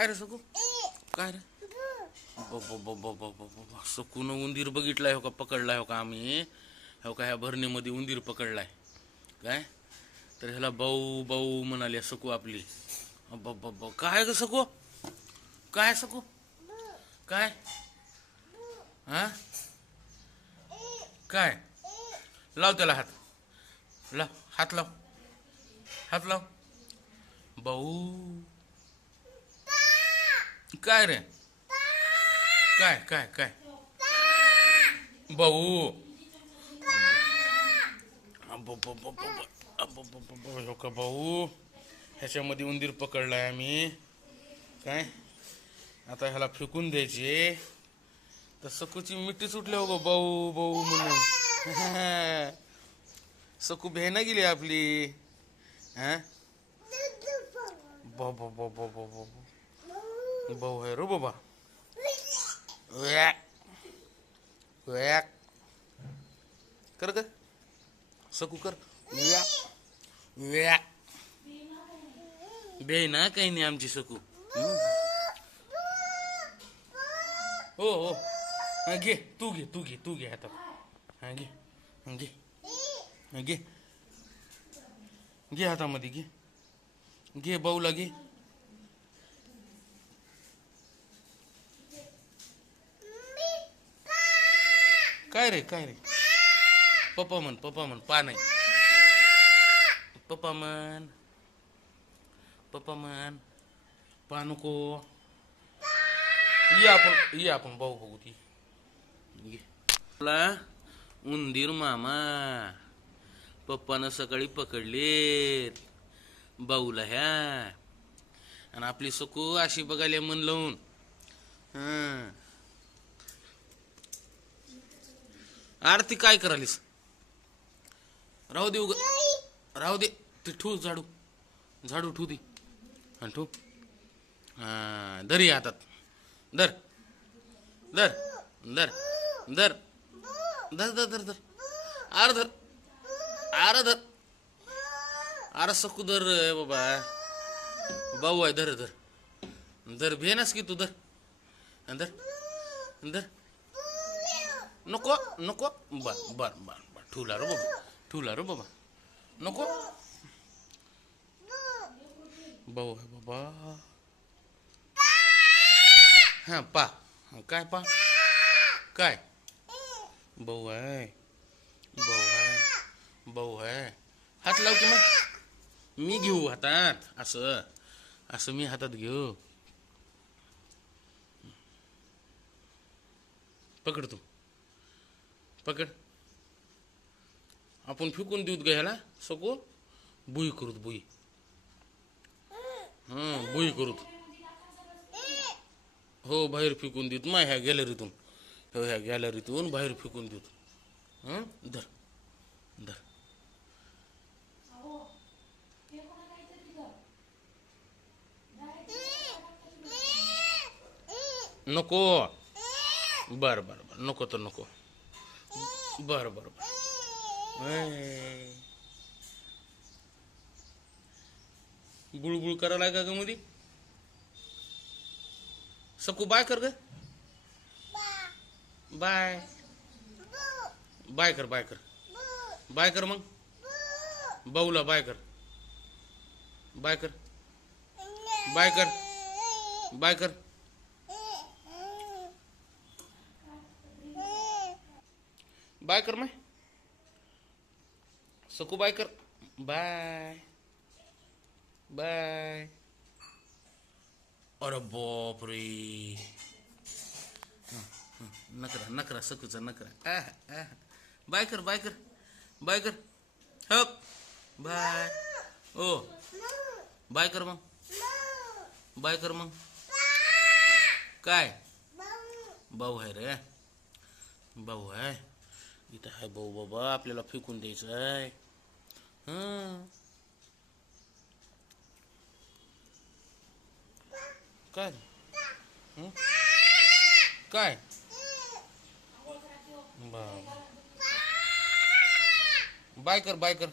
काय रे सकू? काय रे? सकून उंदीर बघितलाय हो का पकडलाय हो का आम्ही? हो का ह्या भरणीमध्ये उंदीर पकडलाय. काय? तर ह्याला बाऊ बाऊ म्हणाली सकू आपली. ब- काय ग सकू? काय सकू? काय? हा? काय? लाव त्याला हात. लाव हात लाव. हात लाव. भाऊ काय रे? काय काय काय? भाऊ. हो का भाऊ? ह्याच्यामध्ये उंदीर पकडलाय आम्ही. काय? आता ह्याला फेकून द्यायचे. तर सकूची मिठी सुटली हो गं, भाऊ भाऊ म्हणून. सकू भेना गेली आपली. हा? भाऊ आहे रो बाबा. वॅक कर ग. सकू कर. वॅक वॅक बे ना काही नाही आमची सकू. हम्म. हो हो. हा, घे. तू घे तू घे तू घे हातात. हा घे. घे. घे. घे हातामध्ये घे. घे बाऊला घे. काय रे काय रे? पप्पा म्हण पप्पा म्हण पा नाही. पप्पा म्हण पप्पा म्हण पा नको. ये आपण ये आपण भाऊ बघू ती. ये. उंदीर मामा. पप्पानं सकाळी पकडलेत बाऊला ह्या. आणि आपली सकू अशी बघायला मन लावून हं. आरती काय करालीस राहू दे उग राहू दे. ते ठू झाडू. झाडू ठू दे. आणि ठू हां दरी हातात. दर दर दर दर धर धर धर धर. आर धर. आर धर. आर सकू धर बाबा. भाऊ आहे धर धर. धर भेनास की तू धर. धर. धर. नको नको. बर बर बर बर. ठुला रो बाबा. ठुला रो बाबा. नको. भाऊ आहे बाबा. हा पा. काय पा? काय? भाऊ आहे. भाऊ आहे. भाऊ आहे. हात लाव की मग. मी घेऊ हातात. असं. असं मी हातात घेऊ. पकड तू. पकड. आपण फेकून देऊत घ्यायला ह्याला सको बुई करूत बुई. हं बुई करूत. हो बाहेर फेकून देत मा ह्या गॅलरीतून. हो ह्या गॅलरीतून बाहेर फेकून देत हं धर धर. नको. बर बर बर. नको तर नको. बर बर गुळगुळ करायला का ग मध्ये सकू बाय कर ग. बाय. बाय कर बाय कर. बाय कर मग. बाऊला बाय कर. बाय कर. बाय कर. बाय कर. बाय कर मग सकू बाय कर। बाय। बाय। अरे बाप रे। हं, हं, नकरा नकरा सकूचा नकरा. बाय कर बाय कर बाय कर. हप. बाय. ओ. बाय कर मग. बाय कर मग. काय? भाऊ आहे रे. भाऊ आहे. इथं आहे भाऊ बाबा आपल्याला फेकून द्यायचं आहे. हं. काय? काय? बाय कर बाय कर.